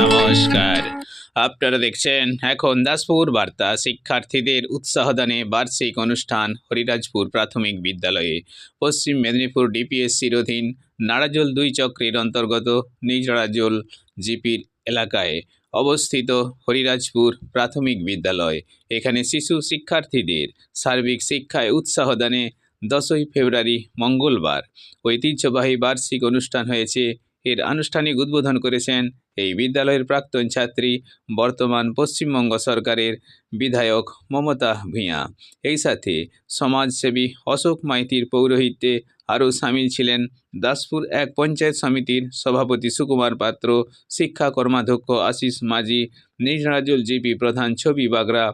নমস্কার, আপনারা দেখছেন এখন দাসপুর বার্তা। শিক্ষার্থীদের উৎসাহদানে বার্ষিক অনুষ্ঠান হরিরাজপুর প্রাথমিক বিদ্যালয়ে। পশ্চিম মেদিনীপুর ডিপিএসসির অধীন নাড়াজোল 2 চক্রের অন্তর্গত নিজড়াজোল জিপির এলাকায় অবস্থিত হরিরাজপুর প্রাথমিক বিদ্যালয়। এখানে শিশু শিক্ষার্থীদের সার্বিক শিক্ষায় উৎসাহদানে 10ই ফেব্রুয়ারি মঙ্গলবার ঐতিহ্যবাহী বার্ষিক অনুষ্ঠান হয়েছে। এর আনুষ্ঠানিক উদ্বোধন করেছেন এই বিদ্যালয়ের প্রাক্তন ছাত্রী, বর্তমান পশ্চিমবঙ্গ সরকারের বিধায়ক মমতা ভূঁইয়া। এই সাথে সমাজসেবী অশোক মাইতির পৌরোহিত্যে আরও সামিল ছিলেন দাসপুর 1 পঞ্চায়েত সমিতির সভাপতি সুকুমার পাত্র, শিক্ষা কর্মাধ্যক্ষ আশিস মাঝি, নিজড়াজোল জিপি প্রধান ছবি বাগরা,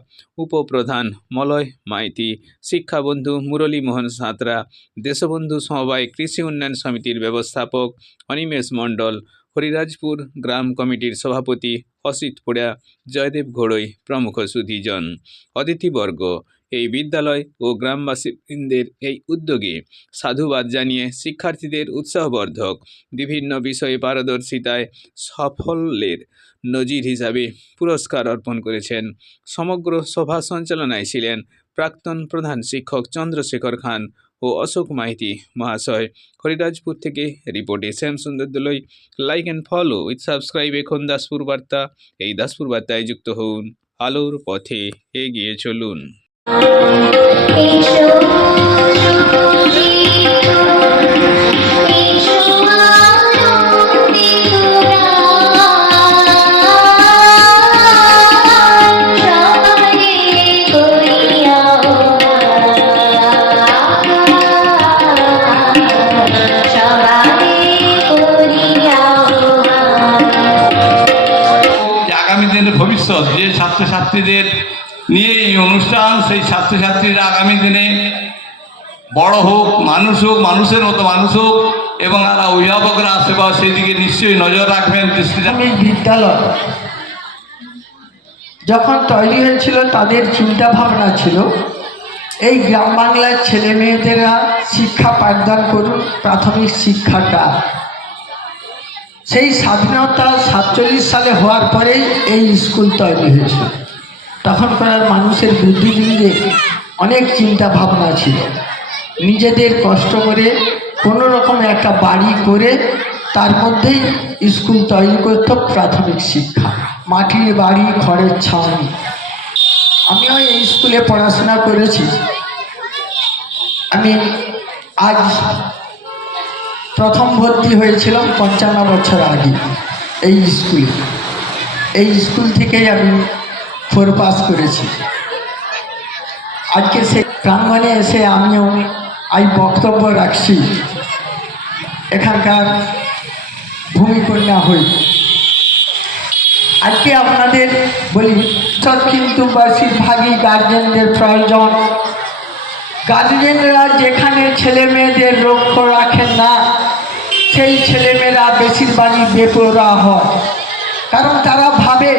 উপপ্রধান মলয় মাইতি, শিক্ষাবন্ধু মুরলী মোহন সাঁতরা, দেশবন্ধু সমবায় কৃষি উন্নয়ন সমিতির ব্যবস্থাপক অনিমেষ মণ্ডল, হরিরাজপুর গ্রাম কমিটির সভাপতি অসিত পোড়া, জয়দেব ঘোড়ই প্রমুখ সুধীজন। অতিথিবর্গ এই বিদ্যালয় ও গ্রামবাসীদের এই উদ্যোগে সাধুবাদ জানিয়ে শিক্ষার্থীদের উৎসাহবর্ধক বিভিন্ন বিষয়ে পারদর্শিতায় সাফল্যের নজির হিসাবে পুরস্কার অর্পণ করেছেন। সমগ্র সভা সঞ্চালনায় ছিলেন প্রাক্তন প্রধান শিক্ষক চন্দ্রশেখর খান ও অশোক মাইতি মহাশয়। হরিরাজপুর থেকে রিপোর্টে শ্যাম সুন্দর দলই। Like and follow with subscribe এখন দাসপুর বার্তা। এই দাসপুর বার্তায় যুক্ত হন, আলোর পথে এগিয়ে চলুন। ভবিষ্যৎ যে ছাত্রছাত্রীদের নিয়ে এই অনুষ্ঠান, সেই ছাত্রছাত্রীরা আগামী দিনে বড় হোক, মানুষের মতো মানুষ হোক, এবং তারা অভিভাবকরা আসবে সেই দিকে নিশ্চয়ই নজর রাখবেন। প্রাথমিক বিদ্যালয় যখন তৈরি হয়েছিল তাদের চিন্তা ভাবনা ছিল এই গ্রাম বাংলার ছেলে মেয়েদেরা শিক্ষা পাঠদান করুন, প্রাথমিক শিক্ষাটা। সেই স্বাধীনতা 47 সালে হওয়ার পরেই এই স্কুল তৈরি হয়েছে। তখনকার মানুষের বুদ্ধিবৃন্দে অনেক চিন্তা ভাবনা ছিল, নিজেদের কষ্ট করে কোনো রকম একটা বাড়ি করে তার মধ্যেই স্কুল তৈরি করত প্রাথমিক শিক্ষা। মাটির বাড়ি, খড়ের ছাউনি। আমিও এই স্কুলে পড়াশোনা করেছি। আমি আজ প্রথম ভর্তি হয়েছিলাম 55 বছর আগে এই স্কুল থেকেই আমি 4 পাস করেছি। আজকে সে প্রাঙ্গণে এসে আমিও এই বক্তব্য রাখছি, এখানকার ভূমিকন্যা হই। আজকে আপনাদের বলি, কিন্তু বেশিরভাগই গার্জেনদের প্রয়োজন। গার্জেনরা যেখানে ছেলে মেয়েদের লক্ষ্য রাখেন না, সেই ছেলেমেয়েরা বেশিরভাগই বেপরোয়া হয়। কারণ তারা ভাবে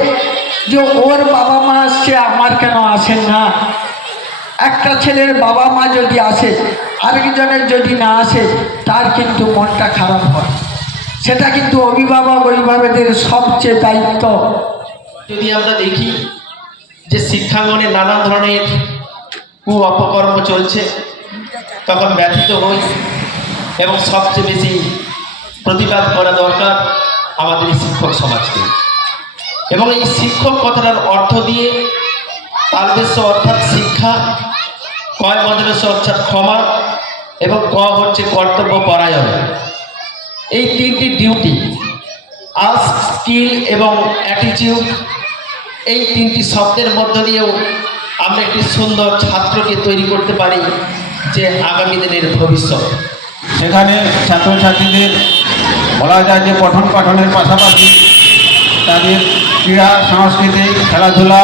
যে ওর বাবা মা আসছে, আমার কেন আসেন না। একটা ছেলের বাবা মা যদি আসে, আরেকজনের যদি না আসে, তার কিন্তু মনটা খারাপ হয়। সেটা কিন্তু অভিভাবকদের সবচেয়ে দায়িত্ব। যদি আমরা দেখি যে শিক্ষাঙ্গনে নানা ধরনের অপকর্ম চলছে, তখন ব্যথিত হই এবং সবচেয়ে বেশি প্রতিবাদ করা দরকার আমাদের শিক্ষক সমাজকে। এবং এই শিক্ষক কথাটার অর্থ দিয়ে তালবেশ অর্থাৎ শিক্ষা, কয় মজলেস অর্থাৎ ক্ষমা, এবং ক হচ্ছে কর্তব্য পরায়ণ। এই 3টি ডিউটি, আস্ক, স্কিল এবং অ্যাটিটিউড, এই 3টি শব্দের মধ্য দিয়েও আমরা একটি সুন্দর ছাত্রকে তৈরি করতে পারি, যে আগামী দিনের ভবিষ্যৎ। সেখানে ছাত্রছাত্রীদের বলা যায় যে পঠন পাঠনের পাশাপাশি তাদের ক্রীড়া, সংস্কৃতি, খেলাধুলা,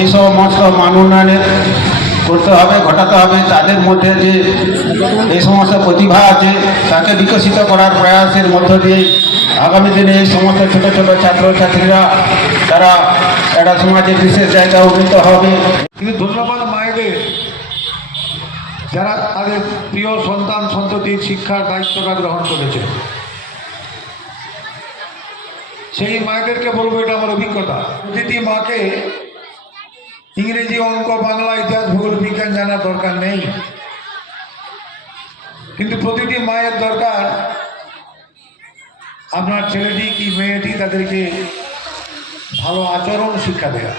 এই সমস্ত মান উন্নয়নের করতে হবে, ঘটাতে হবে। তাদের মধ্যে যে এই সমস্ত প্রতিভা আছে তাকে বিকশিত করার প্রয়াসের মধ্য দিয়ে আগামী দিনে এই সমস্ত ছোট ছোট ছাত্রছাত্রীরা তারা একটা সমাজে বিশেষ জায়গায় উন্নীত হবে। কিন্তু ধন্যবাদ মায়েদের, যারা তাদের প্রিয় সন্তান সন্ততির শিক্ষার দায়িত্বটা গ্রহণ করেছে। সেই মায়েদেরকে বলবো, এটা আমার অভিজ্ঞতা, প্রতিটি মাকে ইংরেজি, অঙ্ক, বাংলা, ইতিহাস, ভূগোল, বিজ্ঞান জানার দরকার নেই, কিন্তু প্রতিটি মায়ের দরকার আপনার ছেলেটি কি মেয়েটি তাদেরকে ভালো আচরণ শিক্ষা দেওয়া।